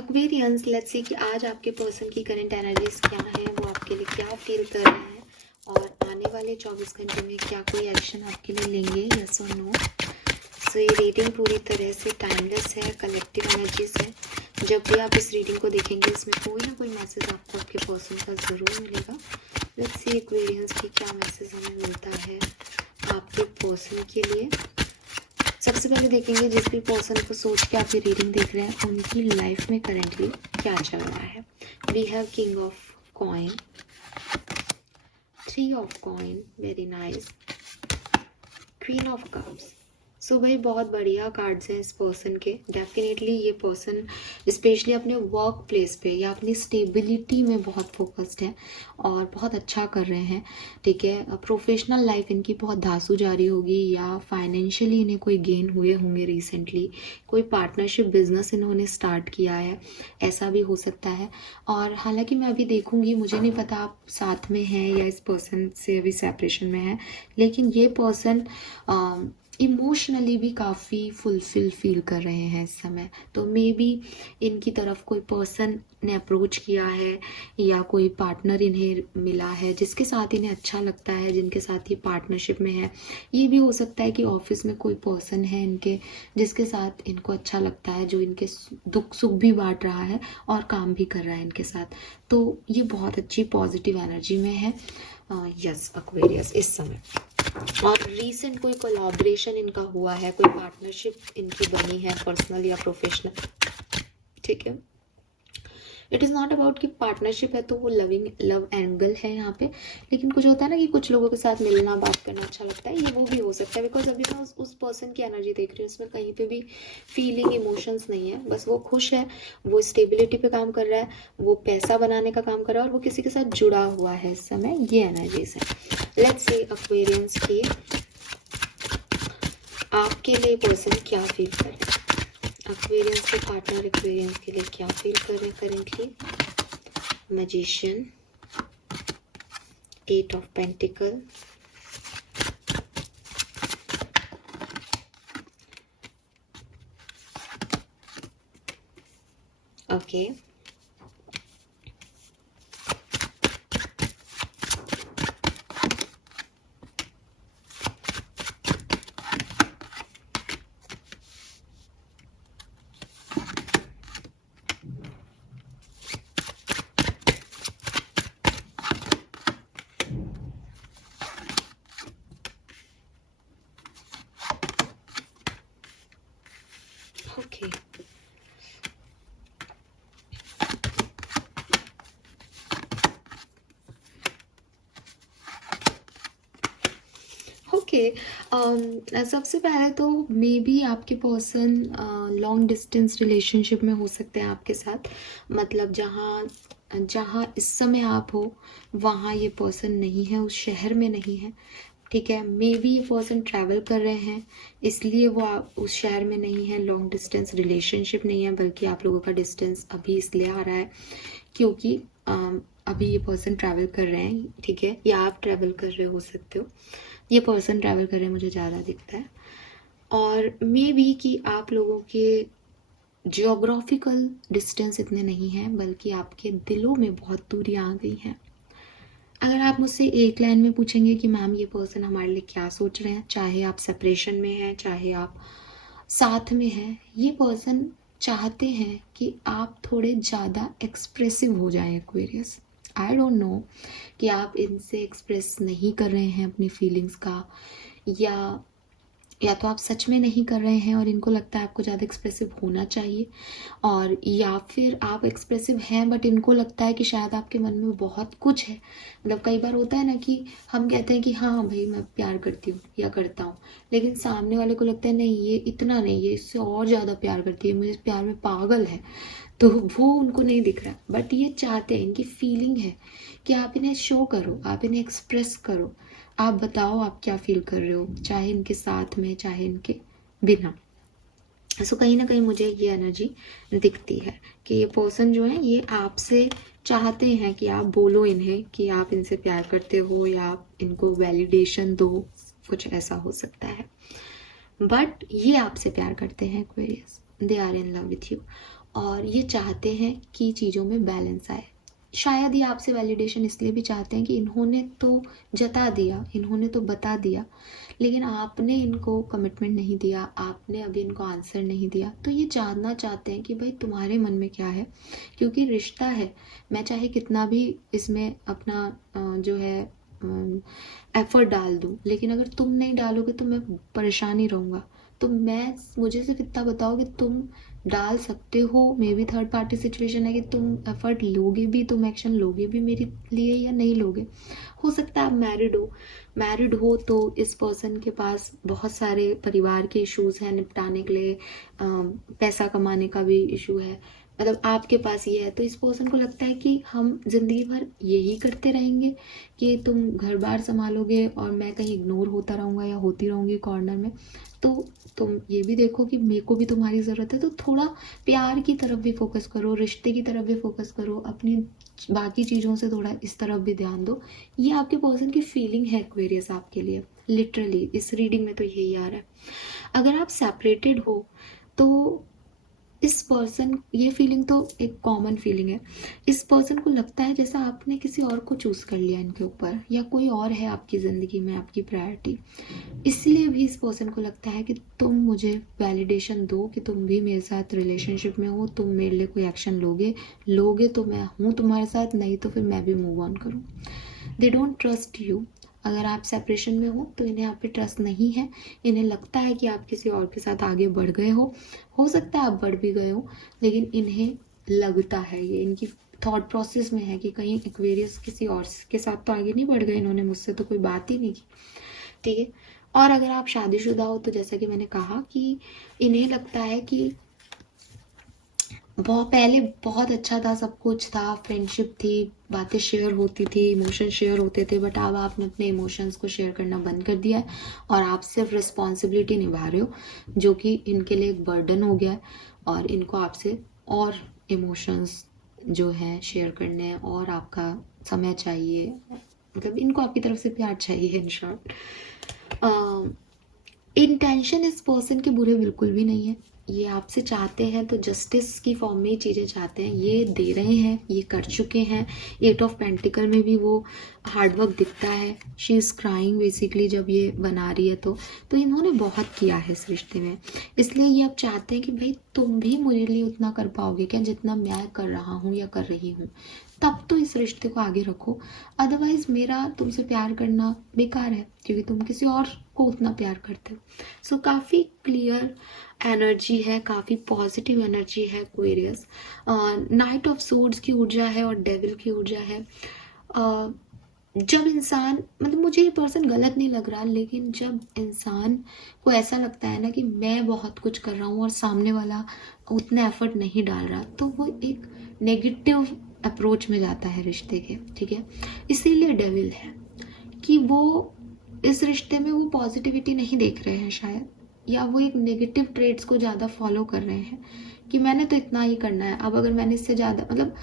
Aquarians, let's see कि आज आपके पर्सन की करंट एनर्जीज क्या है, वो आपके लिए क्या फील कर रहे हैं और आने वाले 24 घंटे में क्या कोई एक्शन आपके लिए लेंगे, यस और नो। सो ये रीडिंग पूरी तरह से टाइमलेस है, कलेक्टिव एनर्जीज है। जब भी आप इस रीडिंग को देखेंगे इसमें कोई ना कोई मैसेज आपको आपके पर्सन का ज़रूर मिलेगा। लेट्स सी एक्वेरियंस की क्या मैसेज हमें मिलता है आपके पर्सन के लिए। सबसे पहले देखेंगे जिस भी पर्सन को सोच के आप ये रीडिंग देख रहे हैं उनकी लाइफ में करेंटली क्या चल रहा है। We have king of coin, 3 of coin, very nice, queen of cups. So भाई बहुत बढ़िया कार्ड्स हैं इस पर्सन के। डेफिनेटली ये पर्सन स्पेशली अपने वर्क प्लेस पे या अपनी स्टेबिलिटी में बहुत फोकस्ड है और बहुत अच्छा कर रहे हैं, ठीक है। प्रोफेशनल लाइफ इनकी बहुत धांसू जारी होगी या फाइनेंशियली इन्हें कोई गेन हुए होंगे रिसेंटली, कोई पार्टनरशिप बिजनेस इन्होंने स्टार्ट किया है, ऐसा भी हो सकता है। और हालांकि मैं अभी देखूंगी, मुझे नहीं पता आप साथ में हैं या इस पर्सन से अभी सेपरेशन में है, लेकिन ये पर्सन इमोशनली भी काफ़ी फुलफिल फील कर रहे हैं इस समय। तो मे बी इनकी तरफ कोई पर्सन ने अप्रोच किया है या कोई पार्टनर इन्हें मिला है जिसके साथ इन्हें अच्छा लगता है, जिनके साथ ये पार्टनरशिप में है। ये भी हो सकता है कि ऑफिस में कोई पर्सन है इनके जिसके साथ इनको अच्छा लगता है, जो इनके दुख सुख भी बांट रहा है और काम भी कर रहा है इनके साथ। तो ये बहुत अच्छी पॉजिटिव एनर्जी में है यस एक्वेरियस इस समय। और रीसेंट कोई कोलैबोरेशन इनका हुआ है, कोई पार्टनरशिप इनकी बनी है पर्सनल या प्रोफेशनल, ठीक है। इट इज़ नॉट अबाउट कि पार्टनरशिप है तो वो लव एंगल है यहाँ पे, लेकिन कुछ होता है ना कि कुछ लोगों के साथ मिलना बात करना अच्छा लगता है, ये वो भी हो सकता है। बिकॉज अभी मैं उस पर्सन की एनर्जी देख रही हूँ, उसमें कहीं पे भी फीलिंग इमोशंस नहीं है, बस वो खुश है, वो स्टेबिलिटी पे काम कर रहा है, वो पैसा बनाने का काम कर रहा है और वो किसी के साथ जुड़ा हुआ है इस समय, ये एनर्जीज है। लेट्स सी एक्वेरियंस की आपके लिए पर्सन क्या फील कर रहे हैं, एक्वेरियंस के पार्टनर एक्वेरियंस के लिए क्या फील कर रहे हैं currently. Magician, 8 of pentacle, okay, okay. Okay, सबसे पहले तो मे बी आपके पर्सन लॉन्ग डिस्टेंस रिलेशनशिप में हो सकते हैं आपके साथ। मतलब जहाँ जहाँ इस समय आप हो वहाँ ये पर्सन नहीं है, उस शहर में नहीं है, ठीक है। मे बी ये पर्सन ट्रैवल कर रहे हैं इसलिए वो उस शहर में नहीं है। लॉन्ग डिस्टेंस रिलेशनशिप नहीं है, बल्कि आप लोगों का डिस्टेंस अभी इसलिए आ रहा है क्योंकि अभी ये पर्सन ट्रैवल कर रहे हैं, ठीक है, या आप ट्रैवल कर रहे हो सकते हो। ये पर्सन ट्रैवल कर रहे हैं मुझे ज़्यादा दिखता है। और मे बी कि आप लोगों के जियोग्राफिकल डिस्टेंस इतने नहीं हैं, बल्कि आपके दिलों में बहुत दूरी आ गई हैं। अगर आप मुझसे एक लाइन में पूछेंगे कि मैम ये पर्सन हमारे लिए क्या सोच रहे हैं, चाहे आप सेपरेशन में हैं चाहे आप साथ में हैं, ये पर्सन चाहते हैं कि आप थोड़े ज़्यादा एक्सप्रेसिव हो जाएं एक्वेरियस। आई डोंट नो कि आप इनसे एक्सप्रेस नहीं कर रहे हैं अपनी फीलिंग्स का, या तो आप सच में नहीं कर रहे हैं और इनको लगता है आपको ज़्यादा एक्सप्रेसिव होना चाहिए, और या फिर आप एक्सप्रेसिव हैं बट इनको लगता है कि शायद आपके मन में बहुत कुछ है। मतलब कई बार होता है ना कि हम कहते हैं कि हाँ भाई मैं प्यार करती हूँ या करता हूँ, लेकिन सामने वाले को लगता है नहीं ये इतना नहीं, ये इससे और ज़्यादा प्यार करती है, मुझे प्यार में पागल है। तो वो उनको नहीं दिख रहा, बट ये चाहते हैं, इनकी फीलिंग है कि आप इन्हें शो करो, आप इन्हें एक्सप्रेस करो, आप बताओ आप क्या फील कर रहे हो, चाहे इनके साथ में चाहे इनके बिना। सो कहीं ना कहीं मुझे ये एनर्जी दिखती है कि ये पर्सन जो है ये आपसे चाहते हैं कि आप बोलो इन्हें कि आप इनसे प्यार करते हो या आप इनको वैलिडेशन दो, कुछ ऐसा हो सकता है। बट ये आपसे प्यार करते हैं Aquarius, they are in love with you. और ये चाहते हैं कि चीज़ों में बैलेंस आए। शायद ये आपसे वैलिडेशन इसलिए भी चाहते हैं कि इन्होंने तो जता दिया, इन्होंने तो बता दिया, लेकिन आपने इनको कमिटमेंट नहीं दिया, आपने अभी इनको आंसर नहीं दिया। तो ये जानना चाहते हैं कि भाई तुम्हारे मन में क्या है, क्योंकि रिश्ता है। मैं चाहे कितना भी इसमें अपना जो है एफर्ट डाल दूँ, लेकिन अगर तुम नहीं डालोगे तो मैं परेशान ही रहूँगा। तो मुझे सिर्फ इतना बताओ कि तुम डाल सकते हो। May be third party situation है कि तुम एफर्ट लोगे भी, तुम एक्शन लोगे भी मेरे लिए या नहीं लोगे। हो सकता है आप मैरिड हो तो इस पर्सन के पास बहुत सारे परिवार के इश्यूज हैं निपटाने के लिए, पैसा कमाने का भी इशू है, मतलब आपके पास ये है। तो इस पर्सन को लगता है कि हम जिंदगी भर यही करते रहेंगे कि तुम घर बार संभालोगे और मैं कहीं इग्नोर होता रहूँगा या होती रहूँगी कॉर्नर में। तो तुम ये भी देखो कि मेरे को भी तुम्हारी ज़रूरत है। तो थोड़ा प्यार की तरफ भी फोकस करो, रिश्ते की तरफ भी फोकस करो, अपनी बाकी चीज़ों से थोड़ा इस तरफ भी ध्यान दो। ये आपके पर्सन की फीलिंग है एक्वेरियस आपके लिए, लिटरली इस रीडिंग में तो यही आ रहा है। अगर आप सेपरेटेड हो तो इस पर्सन, ये फीलिंग तो एक कॉमन फीलिंग है, इस पर्सन को लगता है जैसा आपने किसी और को चूज़ कर लिया इनके ऊपर, या कोई और है आपकी ज़िंदगी में आपकी प्रायोरिटी। इसलिए भी इस पर्सन को लगता है कि तुम मुझे वैलिडेशन दो कि तुम भी मेरे साथ रिलेशनशिप में हो, तुम मेरे लिए कोई एक्शन लोगे तो मैं हूँ तुम्हारे साथ, नहीं तो फिर मैं भी मूव ऑन करूँ। They don't trust you. अगर आप सेपरेशन में हो तो इन्हें आप पे ट्रस्ट नहीं है। इन्हें लगता है कि आप किसी और के साथ आगे बढ़ गए हो सकता है आप बढ़ भी गए हो, लेकिन इन्हें लगता है, ये इनकी थॉट प्रोसेस में है कि कहीं एक्वेरियस किसी और के साथ तो आगे नहीं बढ़ गए, इन्होंने मुझसे तो कोई बात ही नहीं की। ठीक है। और अगर आप शादीशुदा हो तो जैसा कि मैंने कहा कि इन्हें लगता है कि बहुत पहले बहुत अच्छा था, सब कुछ था, फ्रेंडशिप थी, बातें शेयर होती थी, इमोशन शेयर होते थे, बट अब आपने अपने इमोशंस को शेयर करना बंद कर दिया है और आप सिर्फ रिस्पॉन्सिबिलिटी निभा रहे हो, जो कि इनके लिए एक बर्डन हो गया है। और इनको आपसे और इमोशंस जो हैं शेयर करने हैं और आपका समय चाहिए, मतलब इनको आपकी तरफ से प्यार चाहिए इन शॉर्ट। इंटेंशन इस पर्सन के बुरे बिल्कुल भी नहीं है। ये आपसे चाहते हैं तो जस्टिस की फॉर्म में ही चीज़ें चाहते हैं, ये दे रहे हैं, ये कर चुके हैं। 8 ऑफ पेंटिकल में भी वो हार्डवर्क दिखता है। शी इज़ क्राइंग बेसिकली जब ये बना रही है तो इन्होंने बहुत किया है इस रिश्ते में। इसलिए ये अब चाहते हैं कि भाई तुम भी मेरे लिए उतना कर पाओगे क्या जितना मैं कर रहा हूँ या कर रही हूँ, तब तो इस रिश्ते को आगे रखो। अदरवाइज मेरा तुमसे प्यार करना बेकार है, क्योंकि तुम किसी और को उतना प्यार करते हो। सो काफ़ी क्लियर एनर्जी है, काफ़ी पॉजिटिव एनर्जी है एक्वेरियस। नाइट ऑफ सोर्ड्स की ऊर्जा है और डेविल की ऊर्जा है। जब इंसान, मतलब मुझे ये पर्सन गलत नहीं लग रहा, लेकिन जब इंसान को ऐसा लगता है ना कि मैं बहुत कुछ कर रहा हूँ और सामने वाला उतना एफर्ट नहीं डाल रहा, तो वो एक नेगेटिव अप्रोच में जाता है रिश्ते के। ठीक है, इसीलिए डेविल है कि वो इस रिश्ते में वो पॉजिटिविटी नहीं देख रहे हैं शायद, या वो एक नेगेटिव ट्रेड्स को ज़्यादा फॉलो कर रहे हैं कि मैंने तो इतना ही करना है, अब अगर मैंने इससे ज़्यादा, मतलब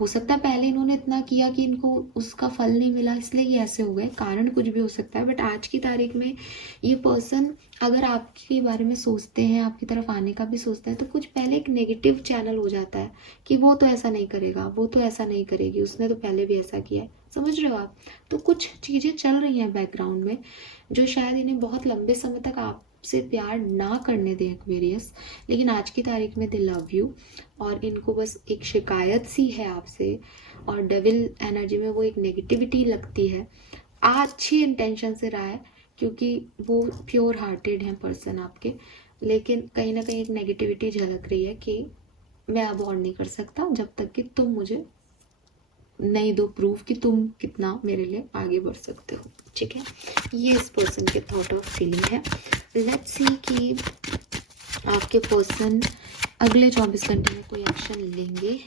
हो सकता है पहले इन्होंने इतना किया कि इनको उसका फल नहीं मिला इसलिए ये ऐसे हो गए, कारण कुछ भी हो सकता है। बट आज की तारीख में ये पर्सन अगर आपके बारे में सोचते हैं, आपकी तरफ आने का भी सोचते हैं, तो कुछ पहले एक नेगेटिव चैनल हो जाता है कि वो तो ऐसा नहीं करेगा, वो तो ऐसा नहीं करेगी, उसने तो पहले भी ऐसा किया है। समझ रहे हो आप? तो कुछ चीज़ें चल रही हैं बैकग्राउंड में जो शायद इन्हें बहुत लंबे समय तक आपसे प्यार ना करने दें एक्वेरियस, लेकिन आज की तारीख में दे लव यू और इनको बस एक शिकायत सी है आपसे। और डेविल एनर्जी में वो एक नेगेटिविटी लगती है, अच्छी इंटेंशन से रहा है क्योंकि वो प्योर हार्टेड हैं पर्सन आपके, लेकिन कहीं ना कहीं एक नेगेटिविटी झलक रही है कि मैं अब और नहीं कर सकता जब तक कि तुम मुझे नहीं दो प्रूफ कि तुम कितना मेरे लिए आगे बढ़ सकते हो। ठीक है, ये इस पर्सन के थॉट ऑफ फीलिंग है। लेट्स सी कि आपके पर्सन अगले 24 घंटे में कोई एक्शन लेंगे।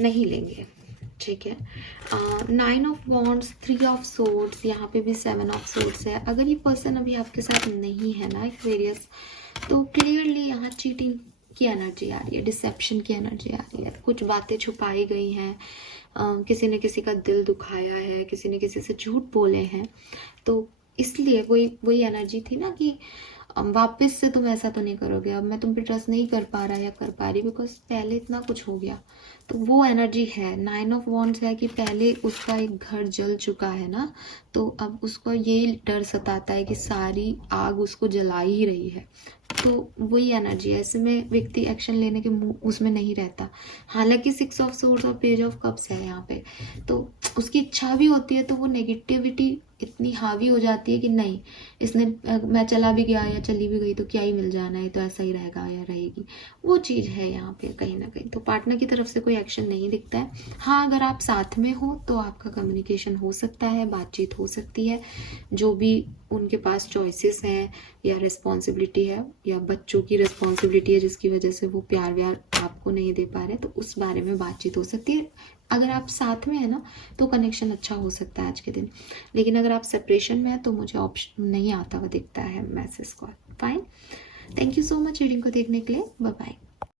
नहीं लेंगे। ठीक है, 9 ऑफ वॉन्ड्स, 3 ऑफ सोर्ड्स, यहाँ पे भी 7 ऑफ सोर्ड्स है। अगर ये पर्सन अभी आपके साथ नहीं है ना एक्वेरियस, तो क्लियरली यहाँ चीटिंग की एनर्जी आ रही है, डिसेप्शन की एनर्जी आ रही है, कुछ बातें छुपाई गई हैं, किसी ने किसी का दिल दुखाया है, किसी ने किसी से झूठ बोले हैं। तो इसलिए वही वही एनर्जी थी ना कि वापस से तुम ऐसा तो नहीं करोगे, अब मैं तुम पे ट्रस्ट नहीं कर पा रहा या कर पा रही, बिकॉज पहले इतना कुछ हो गया। तो वो एनर्जी है, 9 ऑफ वॉन्ड्स है कि पहले उसका एक घर जल चुका है ना, तो अब उसको ये डर सताता है कि सारी आग उसको जला ही रही है। तो वही एनर्जी है, ऐसे में व्यक्ति एक्शन लेने के उसमें नहीं रहता। हालांकि 6 ऑफ सोर्ड्स और पेज ऑफ कप्स है यहाँ पे, तो उसकी इच्छा भी होती है, तो वो नेगेटिविटी इतनी हावी हो जाती है कि नहीं, इसने मैं चला भी गया या चली भी गई तो क्या ही मिल जाना है, तो ऐसा ही रहेगा या रहेगी, वो चीज़ है यहाँ पे कहीं ना कहीं। तो पार्टनर की तरफ से कोई एक्शन नहीं दिखता है। हाँ, अगर आप साथ में हो तो आपका कम्युनिकेशन हो सकता है, बातचीत हो सकती है, जो भी उनके पास चॉइसेस हैं या रिस्पॉन्सिबिलिटी है या बच्चों की रिस्पॉन्सिबिलिटी है जिसकी वजह से वो प्यार व्यार आपको नहीं दे पा रहे, तो उस बारे में बातचीत हो सकती है। अगर आप साथ में है ना तो कनेक्शन अच्छा हो सकता है आज के दिन। लेकिन अगर आप सेपरेशन में है तो मुझे ऑप्शन नहीं आता हुआ दिखता है message call. Fine, thank you so much reading को देखने के लिए। Bye bye.